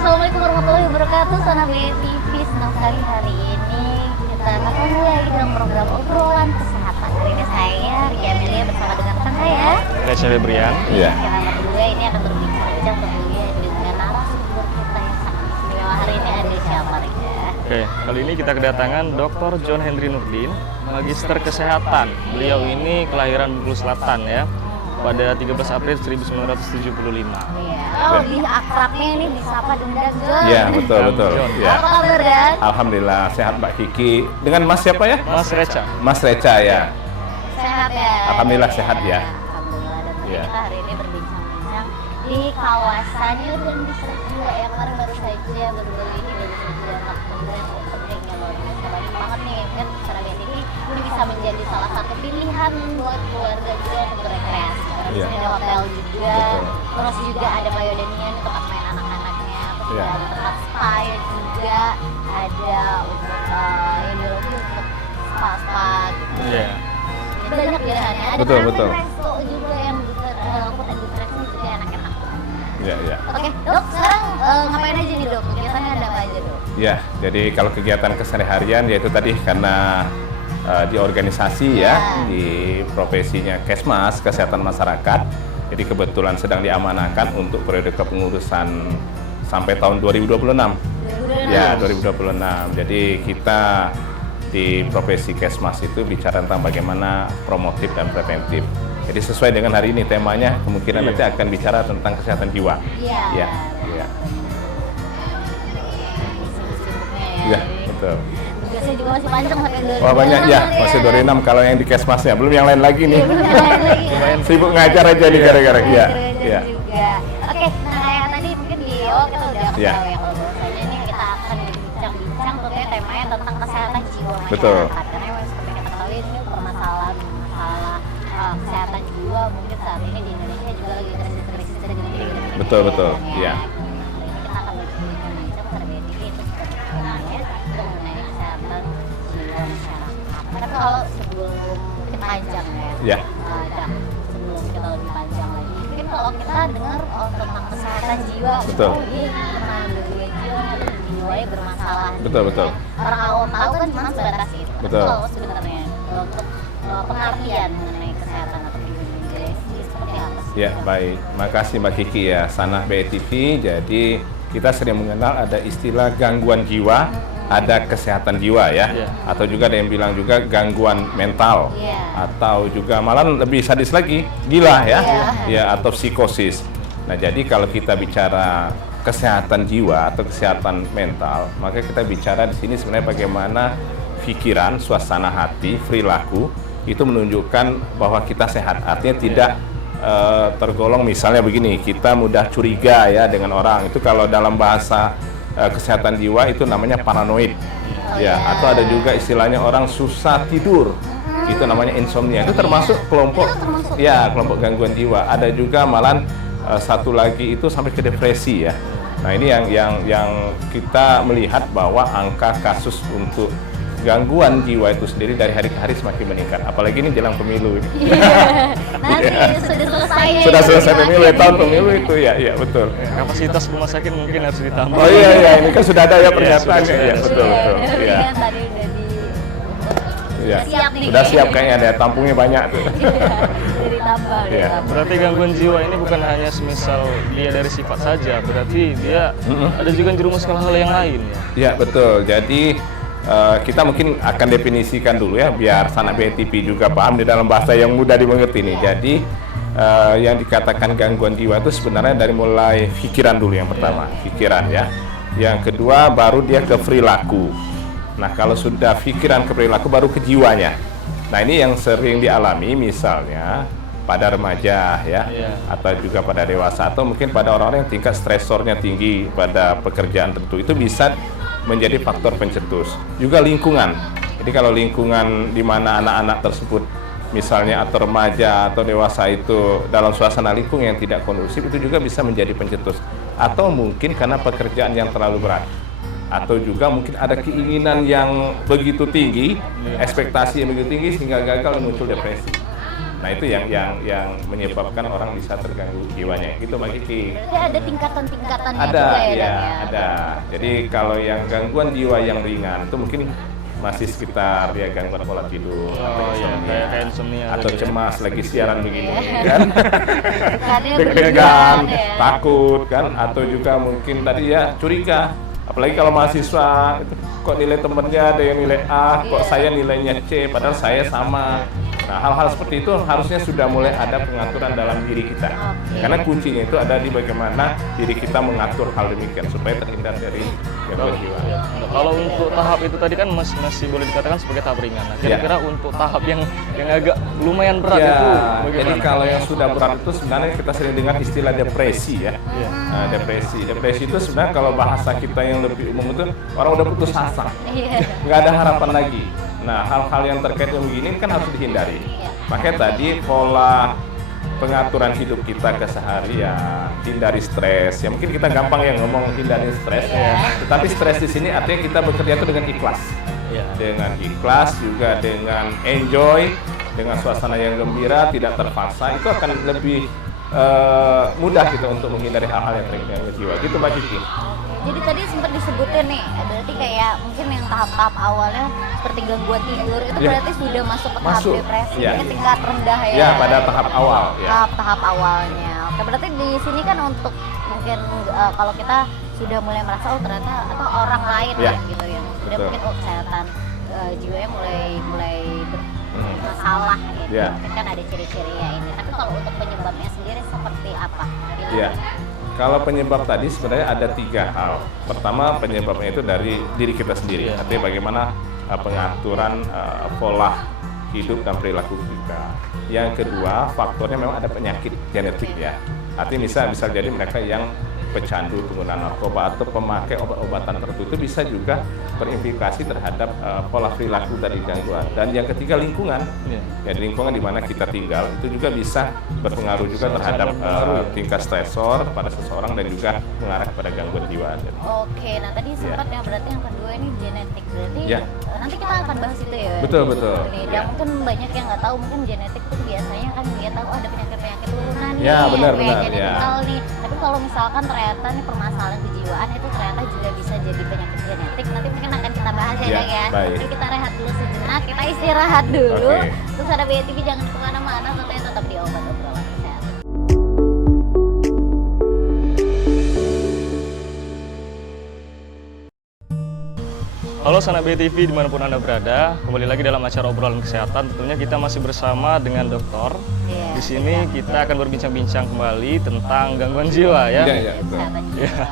Assalamualaikum warahmatullahi wabarakatuh. Sana BTV, senang sekali hari ini kita ketemu lagi dalam program obrolan kesehatan. Hari ini saya Ria Amelia bersama dengan rekan saya Reza Febrian. Iya. Kita berdua ini akan berbincang tentunya dengan narasumber kita yang sangat istimewa. Hari ini ada siapa Ria? Oke, kali ini kita kedatangan Dr. John Henry Nurdin, Magister Kesehatan. Beliau ini kelahiran Bengkulu Selatan ya, pada 13 April 1975. Lebih akrabnya ini disapa dengan John. Iya, betul. Ya. Apa kabar Dan? Alhamdulillah sehat Mbak Kiki. Dengan Mas siapa ya? Mas Reca. Mas Reca ya. Sehat ya? Alhamdulillah sehat ya. Alhamdulillah. Dan Ya. kita hari ini berbincang-bincang di kawasan Newton District juga ya. Kemarin baru saja baru-baru ini baru saja kemudian opening yang luar biasa banyak banget nih kan secara ini bisa menjadi salah satu pilihan buat keluarga juga untuk berrekreasi. Karena di Ya. sini ada hotel juga, Betul. terus juga ada Biodemia ini tempat main anak-anaknya, terus Ya. ada tempat spa juga, ada untuk untuk spa gitu. Iya. Banyak pilihannya. Ada Betul, cafe betul. resto juga yang food and refreshment juga enak-enak. Ya. Oke, Dok, sekarang ngapain aja nih Dok? Kegiatannya ada apa aja Dok? Ya, jadi kalau kegiatan keseharian yaitu tadi karena di organisasi ya, di profesinya Kesmas, Kesehatan Masyarakat. Jadi kebetulan sedang diamanahkan untuk periode kepengurusan sampai tahun 2026. Ya, 2026. Jadi kita di profesi Kesmas itu bicara tentang bagaimana promotif dan preventif. Jadi sesuai dengan hari ini temanya kemungkinan nanti akan bicara tentang kesehatan jiwa. Iya. Ya. Sibuk-sibuknya ya. Ya, betul. Tugasnya juga masih panjang sampai 2026. Wah banyak ya, masih 2026 kalau yang di Kesmasnya, belum yang lain lagi nih. Iya, bener lagi. Sibuk ngajar aja nih gara-gara. Iya. Iya. Juga. Oke, nah kayak tadi mungkin di kita udah kasih Iya. tahu ya kalau bahwasanya ini kita akan berbincang tentunya temanya tentang kesehatan jiwa masyarakat. Betul. Karena memang seperti kita ketahui ini permasalahan kesehatan jiwa mungkin saat ini di Indonesia juga lagi krisis dan juga Betul. Iya. Kita akan berbincang terlebih itu seperti namanya mengenai kesehatan jiwa masyarakat. Tapi kalau sebelum kita panjang ya. Ya. Dan sebelum kita lebih panjang lagi, mungkin kalau kita dengar tentang kesehatan jiwa, Betul. ini pernah jiwa atau jiwanya bermasalah. Betul. Orang awam tahu kan cuma sebatas itu. Betul. Kalau sebenarnya untuk pengertian mengenai kesehatan atau kejiwaan seperti apa sih? Ya, baik. Makasih Mbak Kiki ya, Sanah BTV. Jadi kita sering mengenal ada istilah gangguan jiwa, ada kesehatan jiwa ya. Iya. Atau juga ada yang bilang juga gangguan mental. Iya. Atau juga malah lebih sadis lagi, gila ya. Iya. Ya, atau psikosis. Nah, jadi kalau kita bicara kesehatan jiwa atau kesehatan mental, maka kita bicara di sini sebenarnya bagaimana pikiran, suasana hati, perilaku itu menunjukkan bahwa kita sehat. Artinya tidak tergolong misalnya begini, kita mudah curiga ya dengan orang. Itu kalau dalam bahasa kesehatan jiwa itu namanya paranoid. Ya, atau ada juga istilahnya orang susah tidur. Itu namanya insomnia. Itu termasuk kelompok kelompok gangguan jiwa. Ada juga malah satu lagi itu sampai ke depresi ya. Nah, ini yang kita melihat bahwa angka kasus untuk gangguan jiwa itu sendiri dari hari ke hari semakin meningkat. Apalagi ini jelang pemilu ini. Nanti sudah selesai. Sudah selesai pemilu, tahun pemilu itu ya, betul. Kapasitas rumah sakit mungkin harus ditambah. Oh iya, ini kan sudah ada ya pernyataannya. sudah Ya, ada. betul. Iya. Ya. Tadi udah Ya. siap nih. Sudah siap kayaknya ada tampungnya banyak tuh. Udah ditambah. Iya. Berarti gangguan jiwa ini bukan hanya semisal dia dari sifat saja, berarti dia ada juga menjerumuskan hal yang lain ya. Ya, betul. Jadi kita mungkin akan definisikan dulu ya, biar Sanah BTV juga paham di dalam bahasa yang mudah dimengerti nih. Jadi yang dikatakan gangguan jiwa itu sebenarnya dari mulai pikiran dulu yang pertama, pikiran ya. Yang kedua baru dia ke perilaku. Nah, kalau sudah pikiran ke perilaku baru ke jiwanya. Nah, ini yang sering dialami misalnya pada remaja ya, atau juga pada dewasa, atau mungkin pada orang-orang yang tingkat stresornya tinggi pada pekerjaan tertentu, itu bisa menjadi faktor pencetus. Juga lingkungan. Jadi kalau lingkungan di mana anak-anak tersebut misalnya atau remaja atau dewasa itu dalam suasana lingkungan yang tidak kondusif, itu juga bisa menjadi pencetus. Atau mungkin karena pekerjaan yang terlalu berat. Atau juga mungkin ada keinginan yang begitu tinggi, ekspektasi yang begitu tinggi sehingga gagal muncul depresi. Nah itu yang menyebabkan orang bisa terganggu jiwanya. Gitu Mbak Kiki. Berarti ada tingkatan-tingkatannya Ada, juga ya, ya, Dok, ya? ada. Jadi kalau yang gangguan jiwa yang ringan itu mungkin masih sekitar ya gangguan pola tidur, Oh iya, kayak insomnia atau tadi ya. cemas lagi siaran begini Iya. kan, Bukannya deg-degan, berlebihan, ya. takut kan, atau juga mungkin tadi ya curiga. Apalagi kalau mahasiswa, itu, kok nilai temennya ada yang nilai A, kok Iya. saya nilainya C, padahal saya sama. Nah, hal-hal seperti itu harusnya sudah mulai ada pengaturan dalam diri kita. Oke. Karena kuncinya itu ada di bagaimana diri kita mengatur hal demikian supaya terhindar dari gangguan jiwa. Nah, kalau untuk tahap itu tadi kan masih boleh dikatakan sebagai tahap ringan. Nah, kira-kira untuk tahap yang agak lumayan berat itu Ya, bagaimana? jadi kalau yang sudah berat itu sebenarnya kita sering dengar istilah depresi ya. Iya. Nah, depresi itu sebenarnya kalau bahasa kita yang lebih umum itu orang udah putus asa, Iya. nggak ada harapan lagi. Nah, hal-hal yang terkait dengan begini kan harus dihindari. Iya. Makanya tadi pola pengaturan hidup kita keseharian, hindari stres. Ya mungkin kita gampang ya ngomong hindari stres, Iya. tetapi stres di sini artinya kita bekerja itu dengan ikhlas. Iya. Dengan ikhlas juga dengan enjoy, dengan suasana yang gembira, tidak terpaksa, itu akan lebih mudah gitu untuk menghindari hal-hal yang terkait dengan jiwa. Gitu Mbak Kiki. Jadi tadi sempat disebutin nih, berarti kayak mungkin yang tahap-tahap awalnya seperti gangguan tidur itu Iya. berarti sudah masuk ke tahap Masuk, depresi, iya. ini tingkat rendah ya? Ya, pada tahap awal. Ya. Tahap-tahap awalnya. Oke, berarti di sini kan untuk mungkin kalau kita sudah mulai merasa oh ternyata atau orang lain Iya. lah gitu yang sudah Betul. mungkin kesehatan jiwanya mulai Hmm. bermasalah gitu. Iya. Mungkin kan ada ciri-cirinya ini. Tapi kalau untuk penyebabnya sendiri seperti apa? Ya, kalau penyebab tadi sebenarnya ada 3 hal. Pertama, penyebabnya itu dari diri kita sendiri. Iya. Artinya bagaimana pengaturan pola hidup dan perilaku kita. Yang kedua, faktornya memang ada penyakit genetik ya. Artinya bisa jadi mereka yang pecandu penggunaan narkoba atau pemakai obat-obatan tertentu itu bisa juga berimplikasi terhadap pola perilaku dari gangguan. Dan yang ketiga, lingkungan. Iya. Ya, di lingkungan di mana kita tinggal itu juga bisa berpengaruh juga terhadap tingkat stresor pada seseorang dan juga mengarah kepada gangguan jiwa. Oke, nah tadi sempat ya berarti yang kedua ini genetik, berarti Ya. nanti kita akan bahas itu ya. Betul, betul. Nih, Ya. dan mungkin banyak yang nggak tahu mungkin genetik itu biasanya kan dia tahu ada penyakit-penyakit turunan Ya, nih, benar, kayak benar, genetikal nih. Tapi kalau misalkan ternyata nih permasalahan kejiwaan itu ternyata juga bisa jadi penyakit genetik, nanti mungkin akan kita bahas ya, Ya, Dok, ya. baik. Jadi kita rehat dulu sejenak, kita istirahat dulu. Oke. Terus ada BTV jangan kemana-mana, tentunya tetap di Obat Obrolan Kesehatan. Halo sanak BTV dimanapun Anda berada, kembali lagi dalam acara obrolan kesehatan. Tentunya kita masih bersama dengan dokter. Iya. Di sini kita akan berbincang-bincang kembali tentang gangguan jiwa ya. Iya, iya, betul. Kesehatan jiwa.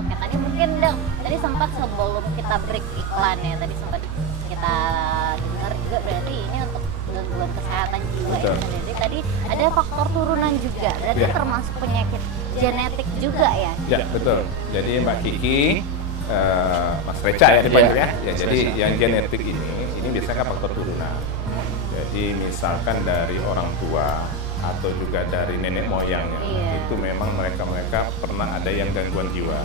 Oke, tadi mungkin Dok, tadi sempat sebelum kita break iklan ya, tadi sempat kita dengar juga berarti ini untuk gangguan kesehatan jiwa Betul. ya. Jadi tadi ada faktor turunan juga, berarti Iya. termasuk penyakit genetik juga ya. Ya, betul. Jadi Mbak Kiki, Mas Reca ya dipanggil ya. Ya, Mas jadi Reca. yang genetik ini biasanya kan faktor turunan. Jadi misalkan dari orang tua atau juga dari nenek moyangnya, Iya. itu memang mereka pernah ada yang gangguan jiwa.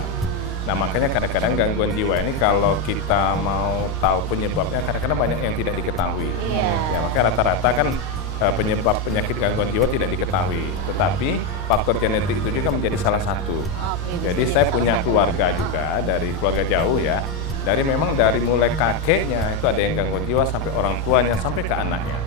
Nah, makanya kadang-kadang gangguan jiwa ini kalau kita mau tahu penyebabnya kadang-kadang banyak yang tidak diketahui. Iya. Ya, makanya rata-rata kan penyebab penyakit gangguan jiwa tidak diketahui, tetapi faktor genetik itu juga menjadi salah satu. Oke, bisa Jadi jadi saya salah punya satu. keluarga juga dari keluarga jauh ya. Dari mulai kakeknya itu ada yang gangguan jiwa sampai orang tuanya sampai ke anaknya.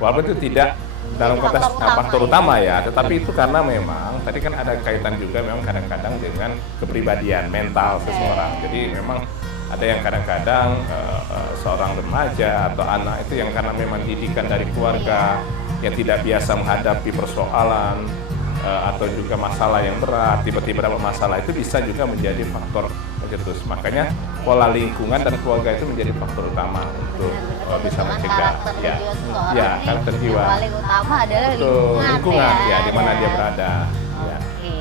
Walaupun itu tidak dalam Jadi konteks faktor utama faktor utama ya, tetapi itu karena memang tadi kan ada kaitan juga memang kadang-kadang dengan kepribadian mental seseorang. Jadi memang ada yang kadang-kadang seorang remaja atau anak itu yang karena memang didikan dari keluarga yang tidak biasa menghadapi persoalan atau juga masalah yang berat, tiba-tiba dapat masalah itu bisa juga menjadi faktor pencetus. Makanya pola lingkungan dan keluarga itu menjadi faktor utama untuk bisa mencegah. Karakter jiwa seseorang Ya, nih, karakter jiwa. yang paling utama adalah Betul, lingkungan ya di mana Dan- dia berada. Ya. Oke.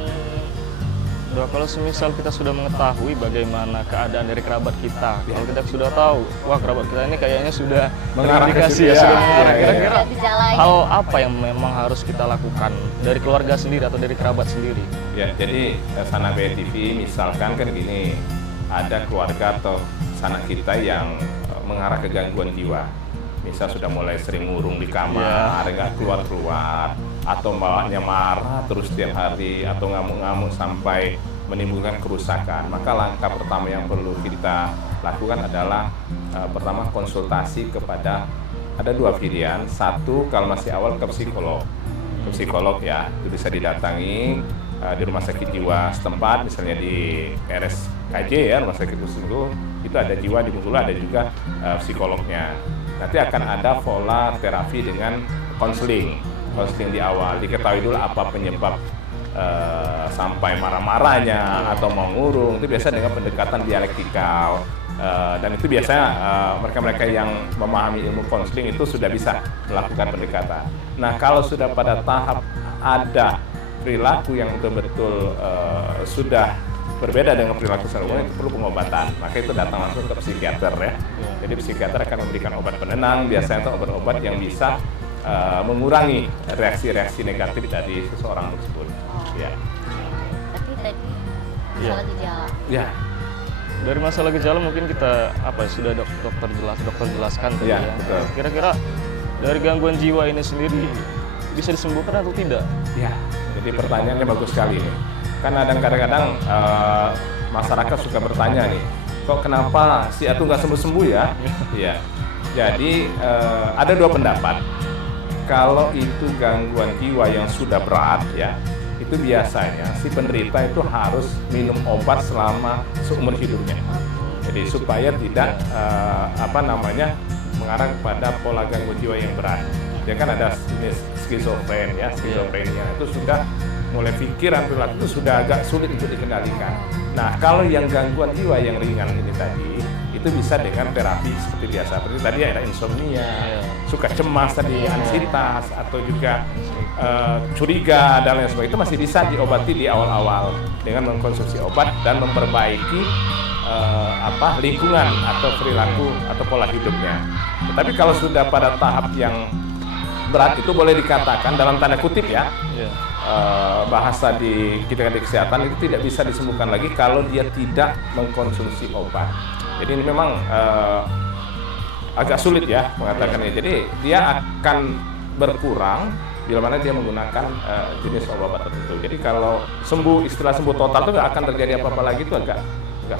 Dok, kalau semisal kita sudah mengetahui bagaimana keadaan dari kerabat kita, kalau kita sudah tahu, wah kerabat kita ini kayaknya sudah Mengarah ke terindikasi situ, ya, ya. sudah mengarah. Iya, iya. Kira-kira Ada gejalanya. hal apa yang memang harus kita lakukan dari keluarga sendiri atau dari kerabat sendiri? Ya, jadi sanak BTV misalkan kan gini, ada keluarga atau sanak kita yang mengarah ke gangguan jiwa. misal sudah mulai sering ngurung di kamar, nggak keluar-keluar, atau bawaannya marah terus setiap hari, atau ngamuk-ngamuk sampai menimbulkan kerusakan, maka langkah pertama yang perlu kita lakukan adalah pertama konsultasi kepada, ada dua pilihan. Satu, kalau masih awal ke psikolog ya, itu bisa didatangi di rumah sakit jiwa setempat, misalnya di RSKJ ya, rumah sakit Bengkulu, itu ada jiwa, di Bengkulu ada juga psikolognya. Nanti akan ada pola terapi dengan konseling di awal, diketahui dulu apa penyebab sampai marah-marahnya atau mau ngurung, itu biasa dengan pendekatan dialektikal. Dan itu biasanya mereka-mereka yang memahami ilmu konseling itu sudah bisa melakukan pendekatan. Nah, kalau sudah pada tahap ada perilaku yang betul-betul sudah berbeda dengan perilaku sehari-hari, itu perlu pengobatan. Maka itu datang langsung ke psikiater ya. Jadi psikiater akan memberikan obat penenang, biasanya itu obat-obat yang bisa mengurangi reaksi-reaksi negatif dari seseorang tersebut. Ya. Tapi tadi masalah gejala. Ya. Dari masalah gejala mungkin kita sudah dokter jelaskan tadi Ya, ya. betul. Kira-kira dari gangguan jiwa ini sendiri bisa disembuhkan atau tidak? Ya. Jadi pertanyaannya bagus sekali nih. Karena kadang-kadang masyarakat suka bertanya nih, kok kenapa si Atu nggak sembuh-sembuh ya? Iya. Jadi ada dua pendapat. Kalau itu gangguan jiwa yang sudah berat ya, itu biasanya si penderita itu harus minum obat selama seumur hidupnya. Jadi supaya tidak mengarah kepada pola gangguan jiwa yang berat. Ya kan ada jenis skizofren ya, skizofrenia itu sudah mulai pikiran perilaku itu sudah agak sulit untuk dikendalikan. Nah, kalau yang gangguan jiwa yang ringan ini tadi itu bisa dengan terapi seperti biasa. Seperti tadi ada insomnia, suka cemas tadi, ansietas, atau juga curiga dan lain sebagainya, itu masih bisa diobati di awal-awal dengan mengkonsumsi obat dan memperbaiki lingkungan atau perilaku atau pola hidupnya. Tetapi kalau sudah pada tahap yang berat, itu boleh dikatakan dalam tanda kutip ya, bahasa di kita di kesehatan, itu tidak bisa disembuhkan lagi kalau dia tidak mengkonsumsi obat. Jadi ini memang agak sulit ya mengatakan ini. Jadi dia akan berkurang bila mana dia menggunakan jenis obat tertentu. Jadi kalau istilah sembuh total itu nggak akan terjadi apa-apa lagi, itu agak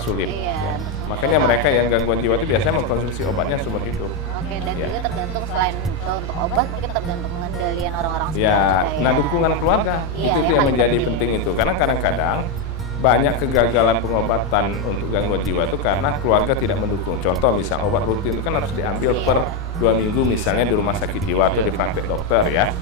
sulit. Iya. Makanya mereka yang gangguan jiwa itu biasanya mengkonsumsi obatnya seumur hidup. Oke, dan juga tergantung selain itu untuk obat, mungkin tergantung pengendalian orang-orang sekitar Ya, juga, nah dukungan keluarga Iya, itu yang yang paling menjadi penting. penting itu. Karena kadang-kadang banyak kegagalan pengobatan untuk gangguan jiwa itu karena keluarga tidak mendukung. Contoh misal obat rutin itu kan harus diambil per 2 minggu misalnya di rumah sakit jiwa atau di praktek dokter ya.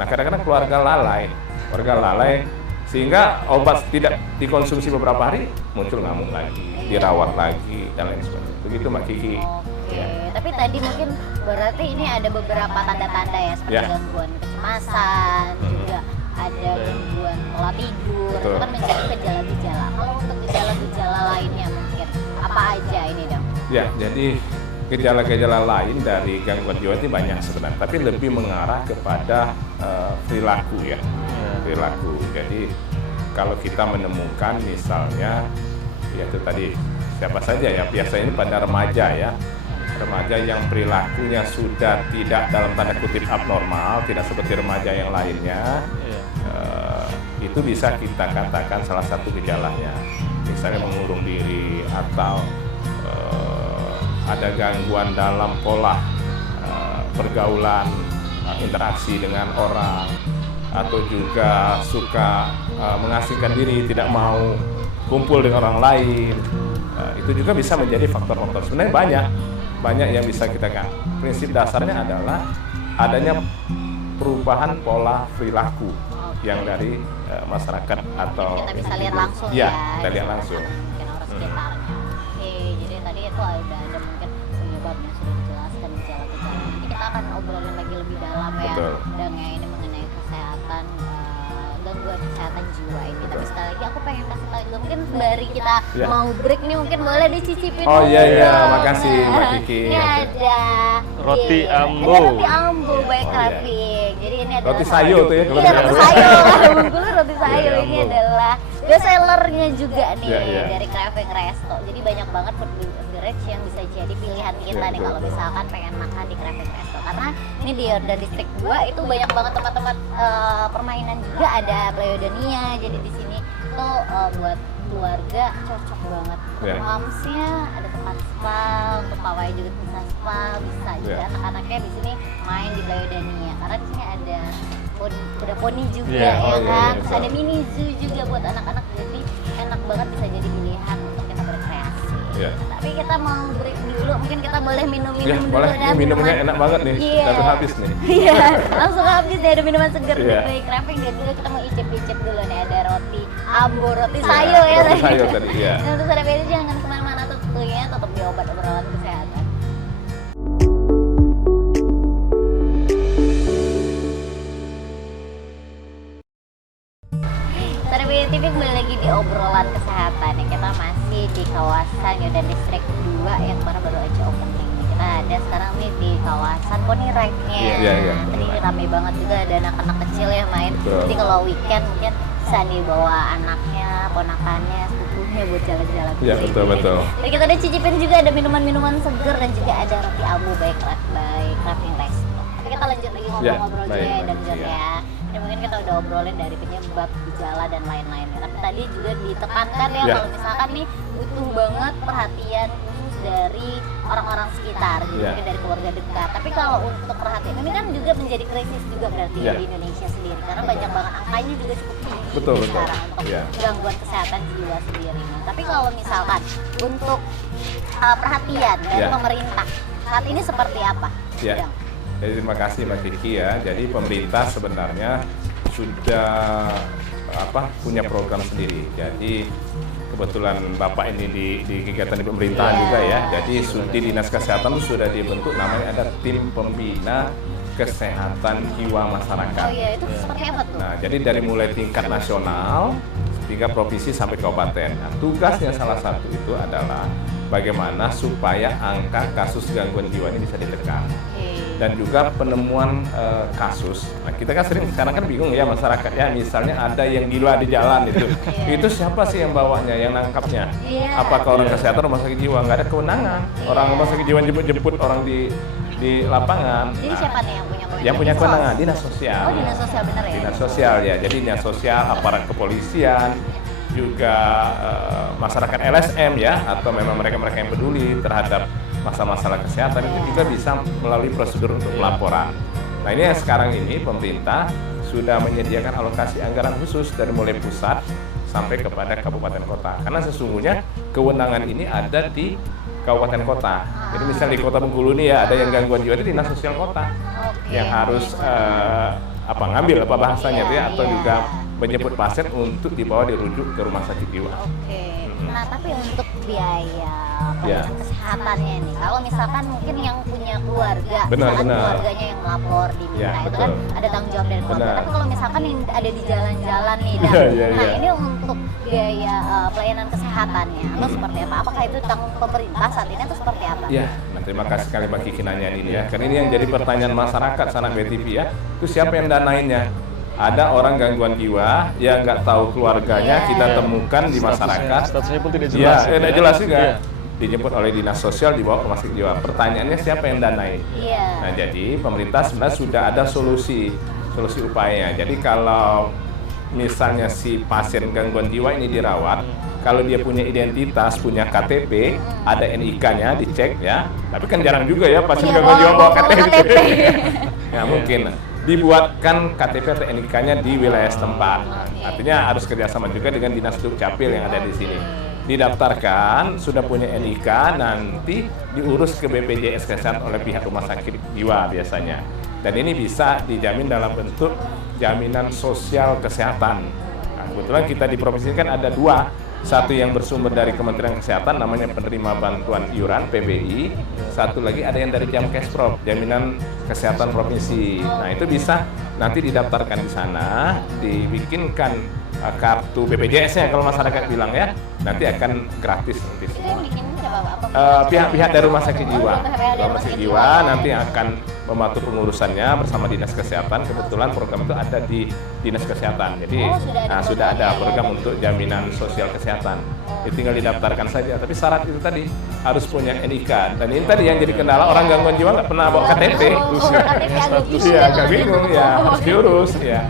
Nah kadang-kadang keluarga lalai sehingga obat tidak dikonsumsi beberapa hari muncul ngamuk lagi, dirawat lagi dan lain sebagainya. Begitu Mbak Kiki. Oke, tapi tadi mungkin berarti ini ada beberapa tanda-tanda ya, seperti Ya. gangguan kecemasan, juga ada gangguan pola tidur, Betul. itu kan menjadi gejala-gejala. Kalau untuk gejala-gejala lainnya mungkin apa aja ini dong? Ya, jadi gejala-gejala lain dari gangguan jiwa ini banyak sebenarnya, tapi lebih mengarah kepada perilaku ya, perilaku. Jadi kalau kita menemukan misalnya, ya itu tadi siapa saja ya, biasanya ini pada remaja ya, remaja yang perilakunya sudah tidak dalam tanda kutip abnormal, tidak seperti remaja yang lainnya, itu bisa kita katakan salah satu gejalanya, misalnya mengurung diri atau ada gangguan dalam pola pergaulan, interaksi dengan orang, atau juga suka mengasingkan diri, tidak mau kumpul dengan orang lain. Itu juga bisa menjadi faktor-faktor. Sebenarnya banyak yang bisa kita kan. Prinsip dasarnya adalah adanya perubahan pola perilaku yang dari masyarakat atau Kita bisa lihat langsung ya, ya. kita lihat langsung. Mungkin orang sekitarnya. Oke, jadi tadi itu ada mungkin penyebabnya sudah dijelaskan, gejala-gejala. Nanti kita akan obrolin lagi lebih dalam ya, Betul. dan ini mengenai kesehatan, gangguan kesehatan jiwa ini. Tapi sekali lagi aku pengen kasih tahu juga, mungkin dari kita Ya. mau break nih, mungkin boleh dicicipin Oh, dulu iya, iya. dong. Makasih, Mbak Kiki. Ini ada Roti iya, Ambo. Ada roti ambo by Oh, iya. Traffic. Jadi ini adalah Roti sayo tuh ya, kalau Iya, di roti Ambo. sayo. Bengkulu roti sayo. Sayo Ya ini ampun. adalah best sellernya juga nih Ya. dari Craving Resto. Jadi banyak banget food beverage yang bisa jadi pilihan kita Ya, nih betul, kalau betul. misalkan pengen makan di Craving Resto. Karena ini di Yordan District 2 itu banyak banget tempat-tempat permainan juga, ada Playdonia. Jadi di sini tuh buat keluarga cocok banget. Untuk Ya. momsnya ada tempat spa, untuk pawai juga bisa spa, bisa juga Ya. anak-anaknya di sini main di Playdonia. Karena di sini ada kuda poni juga Iya. ya Oh, iya, kan. iya, Terus betul. ada mini zoo juga buat anak-anak, jadi enak banget bisa jadi pilihan untuk kita berkreasi. Iya. Tapi kita mau break dulu, mungkin kita boleh minum-minum Ya, dulu. boleh. Ada Ini minumnya minuman- enak banget nih. Iya. Satu habis nih. Iya, langsung habis deh, ada minuman segar Iya. dari Craving. Dan juga kita mau icip-icip dulu nih, ada roti ambo, roti sayo ya Roti sayo tadi, iya. Dan terus ada beda, jangan kemana-mana, tentunya tetap di obat obrolan kesehatan. Sarabaya TV kembali lagi di obrolan kesehatan ya. Kita masih di kawasan Yordan District 2 yang baru aja opening. Kita ada sekarang nih di kawasan Pony Ride-nya. Iya, iya. Tadi rame banget juga, ada anak-anak kecil yang main. Betul. Jadi kalau weekend mungkin bisa dibawa anaknya, ponakannya, sepupunya buat jalan-jalan. Iya, di sini. betul, betul. Jadi kita udah cicipin juga, ada minuman-minuman seger dan juga ada roti abu by Craving Resto. Tapi kita lanjut lagi ngobrol-ngobrol Ya, juga ya, baik, dan baik, ya. Ini mungkin kita udah obrolin dari penyebab, gejala dan lain-lainnya. Tapi tadi juga ditekankan ya, Ya. kalau misalkan nih butuh banget perhatian khusus dari orang-orang sekitar, gitu, Ya. mungkin dari keluarga dekat. Tapi kalau untuk perhatian ini kan juga menjadi krisis juga berarti Ya. di Indonesia sendiri, karena banyak banget angkanya juga cukup tinggi Betul, betul. sekarang untuk Ya. gangguan kesehatan jiwa sendiri. Tapi kalau misalkan untuk perhatian dari Ya. pemerintah saat ini seperti apa? Ya. Bang? Jadi terima kasih Mbak Kiki ya. Jadi pemerintah sebenarnya sudah punya program sendiri. Jadi kebetulan Bapak ini di kegiatan di pemerintahan Iya. juga ya. Jadi di Dinas Kesehatan itu sudah dibentuk, namanya ada tim pembina kesehatan jiwa masyarakat. Oh iya, itu seperti apa tuh? Nah, jadi dari mulai tingkat nasional, tingkat provinsi sampai kabupaten. Nah, tugasnya salah satu itu adalah bagaimana supaya angka kasus gangguan jiwa ini bisa ditekan. Oke. Dan juga penemuan kasus. Nah, kita kan sekarang kan bingung ya masyarakat ya, misalnya ada yang gila di jalan itu. Iya. Itu siapa sih yang bawanya, yang nangkapnya? Iya. Apakah orang kesehatan rumah sakit jiwa? Nggak ada kewenangan. Orang rumah sakit jiwa jemput-jemput orang di lapangan. Jadi Nah, siapa nih yang punya kewenangan? yang punya kewenangan? Sos. Dinas sosial. Oh, dinas sosial bener ya? Dinas sosial ya. Jadi dinas sosial, aparat kepolisian, juga masyarakat LSM ya, atau memang mereka-mereka yang peduli terhadap masalah-masalah kesehatan itu juga bisa melalui prosedur untuk pelaporan. Nah, ini yang sekarang ini pemerintah sudah menyediakan alokasi anggaran khusus dari mulai pusat sampai kepada kabupaten kota. Karena sesungguhnya kewenangan ini ada di kabupaten kota. Jadi misalnya di Kota Bengkulu ini ya ada yang gangguan jiwa itu dinas sosial kota Oke. yang harus ngambil bahasanya itu ya, atau Iya. juga menjemput pasien untuk dibawa dirujuk ke rumah sakit jiwa. Oke. Nah, tapi untuk biaya Ya. pelayanan kesehatannya nih, kalau misalkan mungkin yang punya keluarga, Benar, misalkan benar. keluarganya yang melapor di Ya, itu kan betul. ada tanggung jawab dari keluarga. Benar. Tapi kalau misalkan yang ada di jalan-jalan nih, Iya, Dan, iya, nah iya. ini untuk biaya pelayanan kesehatannya, atau seperti apa? Apakah itu tanggung pemerintah saat ini atau seperti apa? Ya, nah terima kasih sekali Mbak Kiki nanya ini ya. Karena ini yang jadi pertanyaan masyarakat sanak BTV ya. Itu siapa yang danainnya? Ada orang gangguan jiwa yang nggak tahu keluarganya, Iya. kita temukan di masyarakat. Statusnya pun tidak Iya, jelas. tidak jelas juga. Iya. Dijemput oleh dinas sosial dibawa ke rumah sakit jiwa. Pertanyaannya siapa yang danai? Iya. Nah, jadi pemerintah sebenarnya sudah ada solusi upaya. Jadi kalau misalnya si pasien gangguan jiwa ini dirawat, kalau dia punya identitas, punya KTP, ada NIK-nya dicek ya. Tapi kan jarang juga ya pasien Iya, gangguan jiwa bawa bawa KTP. KTP. Ya mungkin dibuatkan KTP atau NIK-nya di wilayah setempat. Artinya harus kerjasama juga dengan dinas dukcapil yang ada di sini. Didaftarkan, sudah punya NIK, nanti diurus ke BPJS Kesehatan oleh pihak rumah sakit jiwa biasanya. Dan ini bisa dijamin dalam bentuk jaminan sosial kesehatan. Nah, kebetulan kita di provinsi kan ada dua. Satu yang bersumber dari Kementerian Kesehatan namanya penerima bantuan iuran PBI. Satu lagi ada yang dari Jamkesprov, Jaminan Kesehatan Provinsi. Nah, itu bisa nanti didaftarkan di sana, dibikinkan kartu BPJS-nya kalau masyarakat bilang ya, nanti akan gratis nanti Itu yang semua. bikin siapa? Apa? Pihak-pihak dari rumah sakit jiwa. Oh, pihak-pihak dari Rumah sakit jiwa nanti akan membantu pengurusannya bersama Dinas Kesehatan. Kebetulan program itu ada di Dinas Kesehatan. Jadi sudah ada program untuk jaminan sosial kesehatan. Tinggal didaftarkan saja. Tapi syarat itu tadi harus punya NIK. Dan ini tadi yang jadi kendala, orang gangguan jiwa nggak pernah bawa KTP. Iya, agak bingung ya, harus diurus ya.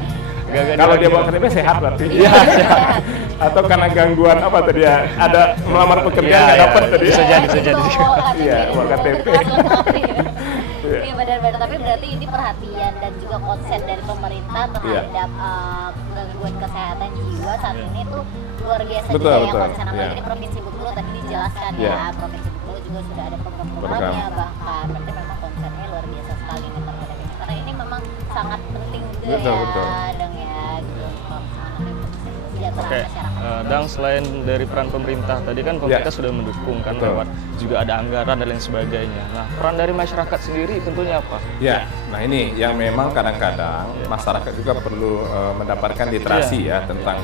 Kalau dia bawa KTP sehat berarti. Iya, sehat. Atau karena gangguan apa tadi ya? Ada melamar pekerjaan nggak dapat tadi. Bisa jadi. Iya, bawa KTP. Iya benar-benar, tapi berarti ini perhatian dan juga konsen dari pemerintah terhadap gangguan kesehatan jiwa saat ini tuh luar biasa juga yang konsen. Apalagi di Provinsi Bengkulu tadi dijelaskan ya, Provinsi Bengkulu juga sudah ada program-programnya, bahkan berarti memang konsennya luar biasa sekali nih terhadap ini, karena ini memang sangat penting juga dan ya gitu. Oke, dan selain dari peran pemerintah, tadi kan pemerintah sudah mendukung kan lewat juga ada anggaran dan lain sebagainya. Nah, peran dari masyarakat sendiri tentunya apa? Ya, nah ini yang memang kadang-kadang masyarakat juga perlu mendapatkan literasi ya tentang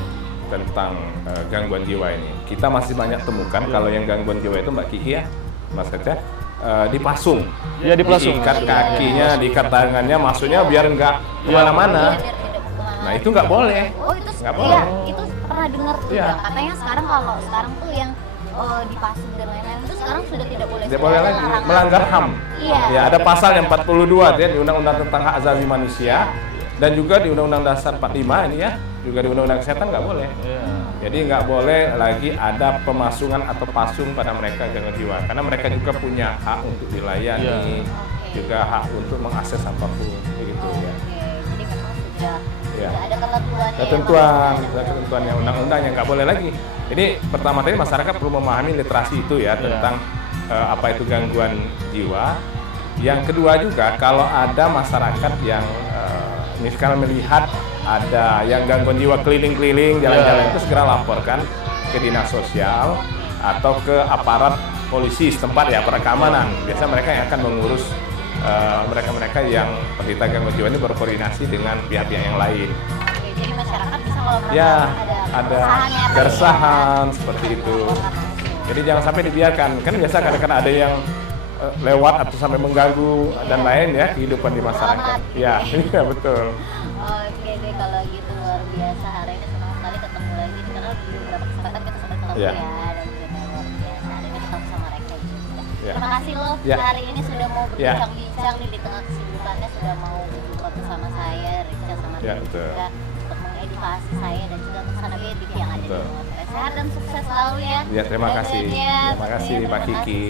gangguan jiwa ini. Kita masih banyak temukan kalau yang gangguan jiwa itu Mbak Kiki ya, Mas Kaca, dipasung. Ya, dipasung. Diikat kakinya, diikat tangannya, maksudnya biar nggak kemana-mana. Nah itu nggak boleh. Oh itu nggak boleh. Iya, itu pernah dengar tuh ya. Katanya sekarang tuh yang dipasung dan lain-lain itu sekarang sudah tidak boleh. Tidak boleh lagi, melanggar HAM. Iya. Ya ada pasal yang 42 ya, di Undang-Undang tentang Hak Asasi Manusia dan juga di Undang-Undang Dasar 45 ini ya, juga di Undang-Undang Kesehatan nggak boleh. Jadi nggak boleh lagi ada pemasungan atau pasung pada mereka gangguan jiwa, karena mereka juga punya hak untuk dilayani, juga hak untuk mengakses apapun, begitu ya. Jadi memang sudah ada ketentuannya undang-undang yang nggak boleh lagi. Jadi pertama tadi masyarakat perlu memahami literasi itu ya tentang apa itu gangguan jiwa. Yang kedua juga kalau ada masyarakat yang misalkan melihat ada yang gangguan jiwa keliling-keliling jalan-jalan itu segera laporkan ke dinas sosial atau ke aparat polisi setempat ya, aparat keamanan. Biasanya mereka yang akan mengurus mereka-mereka yang penderita gangguan jiwa ini berkoordinasi dengan pihak-pihak yang lain. Oke, jadi masyarakat bisa kalau merasa Ya, ada keresahan seperti itu. Jadi jangan sampai dibiarkan. Kan biasa kadang-kadang ada yang lewat atau sampai mengganggu dan lain ya kehidupan di masyarakat. Ya, iya betul. Oke deh kalau gitu, luar biasa. Hari ini senang sekali ketemu lagi karena beberapa kesempatan kita sempat ketemu ya, dan juga luar biasa. Hari ini ketemu sama Reka juga. Terima kasih loh hari ini sudah mau berbincang-bincang nih di tengah kesibukannya, sudah mau berjumpa bersama saya, Rika sama Rika juga untuk mengedukasi saya dan juga untuk Sana BTV yang ada di Bengkulu. Sehat dan sukses selalu ya. Ya, terima kasih. Terima kasih Pak Kiki.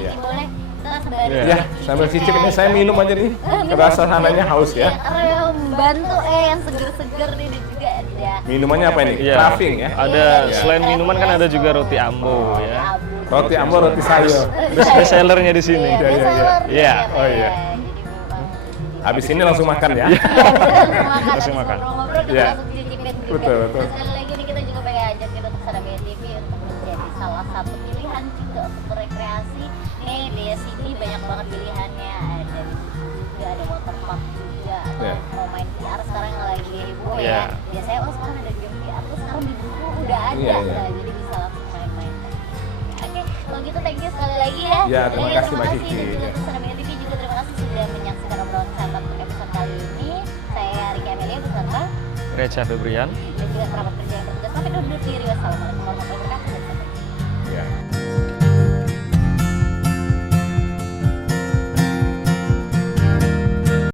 Ya. Boleh kita sembari ya, sambil cicip ini saya minum aja nih. Kerasa sananya haus ya. Karena membantu yang seger-seger nih juga ada. Minumannya apa ini? Craving ya. Ada selain minuman kan ada juga roti ambo ya. Roti ambo, roti sayur. Best sellernya di sini. Iya. Oh iya. Habis ini langsung makan ya. Langsung makan. Iya. Betul. Sekali lagi nih kita juga pengen ajak kita untuk Sana BTV untuk menjadi salah satu pilihan juga untuk rekreasi. Nih di sini banyak banget pilihannya. Ada juga ada waterpark juga. Mau main VR sekarang yang lagi heboh ya. Biasanya sekarang ada game VR, terus sekarang di Bengkulu udah ada. Jadi bisa langsung main-main. Oke, kalau gitu thank you sekali lagi ya. Ya, terima kasih Mbak Kiki. Dan juga untuk Sana BTV juga terima kasih sudah menyaksikan obrolan santai untuk episode kali ini. Saya Rika Amelia beserta Recha Febrian dan juga kerabat kerja yang bertugas. Sampai undur diri. Wassalamualaikum.